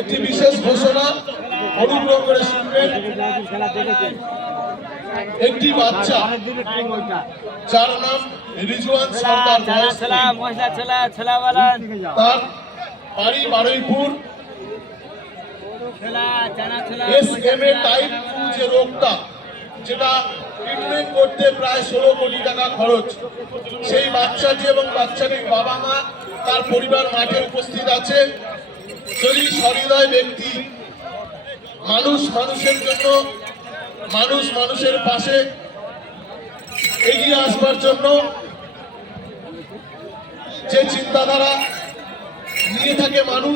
একটি বিশেষ ঘোষণা অনুগ্রহ করে শুনবেন। একটি বাচ্চা যার নাম রিজওয়ান সর্দার তার বাড়ি বারুইপুর। ছেলা জানা ছেলা S M A type two যে রোগটা যেটা ট্রিটমেন্ট করতে প্রায় ষোলো কোটি টাকা খরচ। সেই বাচ্চাটি এবং বাচ্চাটির বাবা মা তার পরিবার মাঠে উপস্থিত আছে। যদি সহৃদয় ব্যক্তি মানুষ মানুষের জন্য মানুষ মানুষের পাশে এগিয়ে আসবার জন্য যে চিন্তাধারা নিয়ে থাকে মানুষ